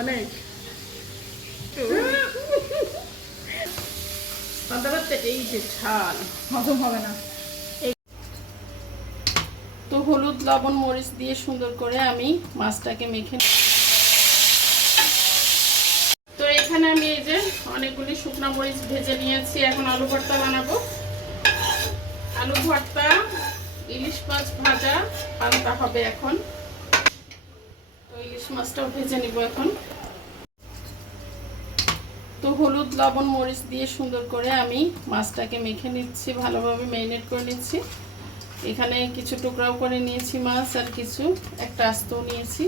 অনেক এই যে ঝাল হজম হবে না। তো হলুদ লবণ মরিচ দিয়ে সুন্দর করে আমি মাছটাকে মেখে, তো এখানে আমি এই যে অনেকগুলি শুকনো মরিচ ভেজে নিয়েছি। এখন আলু ভর্তা বানাবো। আলু ভর্তা, ইলিশ মাছ ভাজা পান্তা হবে এখন। তো ইলিশ মাছটাও ভেজে নিব এখন। তো হলুদ লবণ মরিচ দিয়ে সুন্দর করে আমি মাছটাকে মেখে নিচ্ছি, ভালোভাবে ম্যারিনেট করে নিচ্ছি। এখানে কিছু টুকরাও করে নিয়েছি মাছ, আর কিছু একটা আস্তও নিয়েছি।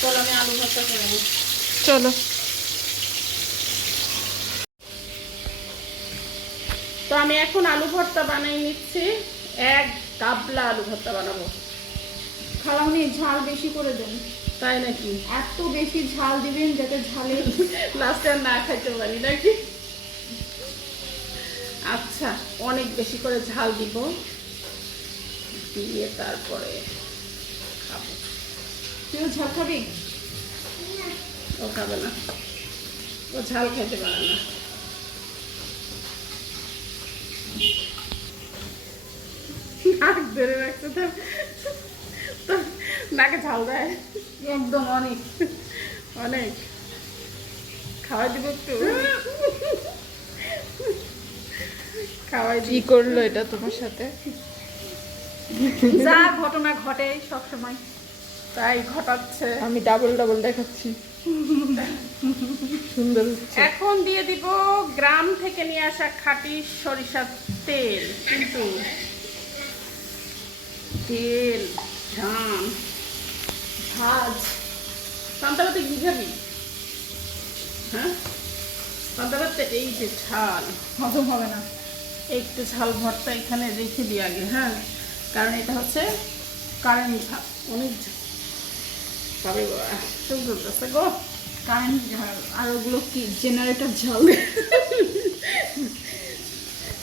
চলো আমি আলু ভর্তা করে নিই। চলো। তো আমি এখন আলু ভর্তা বানিয়ে নিচ্ছি। এক গাবলা আলু ভর্তা বানাবো। খালামনি ঝাল বেশি করে দেন। তাই নাকি? এত বেশি ঝাল দিবেন যাতে ঝালে লাস্টে আর না খাইতে পারি নাকি? আচ্ছা, অনেক বেশি করে ঝাল দিব, দিয়ে তারপরে খাবো। তুই ঝাল খাবি? ও খাবে না, ও ঝাল খেতে পারে না। নাক ধরে রাখছে তো, নাকে ঝাল দেয় একদম অনেক অনেক। খাওয়াই দিব একটু, খাওয়াই কি করলো এটা তোমার সাথে? যা ঘটনা ঘটে সব সময় তাই ঘটাচ্ছে। আমি ডাবল ডাবল দেখাচ্ছি। সুন্দর হচ্ছে। এখন দিয়ে দিব গ্রাম থেকে নিয়ে আসা খাঁটি সরিষার তেল। কিন্তু তেল ঝাম ভাজ। পান্তাভাতে ঘি খাবি? হ্যাঁ, পান্তাভাতে এই যে ঝাল হজম হবে না। একটু ঝাল ভর্তা এখানে রেখে দিই আগে, হ্যাঁ, কারণ এটা হচ্ছে কারেন্ট ঝাল। অনেক পাবে চলতেছে গো কারেন্ট ঝাল। আর ওগুলো কি জেনারেটর ঝাল?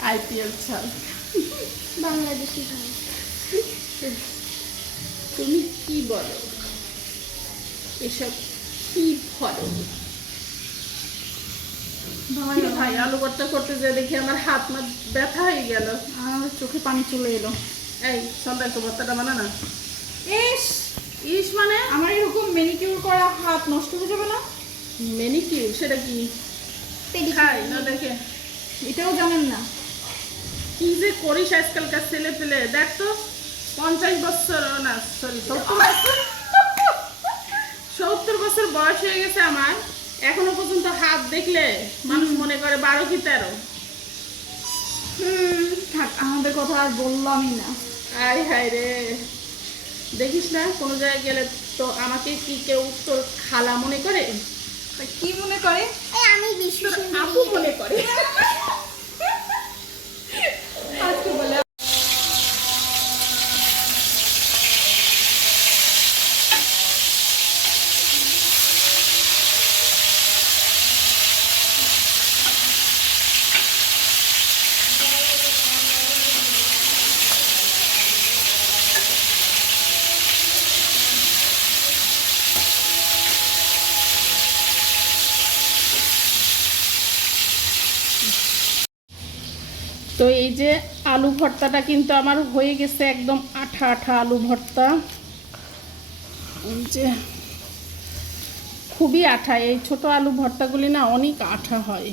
আইপিএল ঝাল, বাংলাদেশি ঝাল। তুমি কি বলো এসব? কি বলো ভাই? আলু ভর্তা করতে যে দেখি আমার হাত মা ব্যথা হয়ে গেল, আমার চোখে পানি চলে এলো। এই সন্ধ্যা একটু ভর্তাটা বানা না। ইস, ইস মানে আমার এরকম ম্যানিকিউর করা হাত নষ্ট হয়ে যাবে না? ম্যানিকিউর? সেটা কি? খাই না দেখে এটাও জানেন না? কি যে করিস আজকালকার ছেলে পেলে। দেখ তো, 50 বছর না, সরি 70 বছর বয়স হয়ে গেছে আমার, এখনো পর্যন্ত হাত দেখলে মানুষ মনে করে 12 কি 13। থাক, আমাদের কথা আর বললামই না। আয় হায় রে, দেখিস না কোনো জায়গায় গেলে তো আমাকে কি কেউ তোর খালা মনে করে? তা কি মনে করে? আমি বিশ্ব তোর আপু মনে করে। আজকে বলে তো এই যে আলু ভর্তাটা কিন্তু আমার হয়ে গেছে, একদম আঠা আঠা আলু ভর্তা। এই যে খুবই আঠা, এই ছোট আলু ভর্তাগুলি না অনেক আঠা হয়।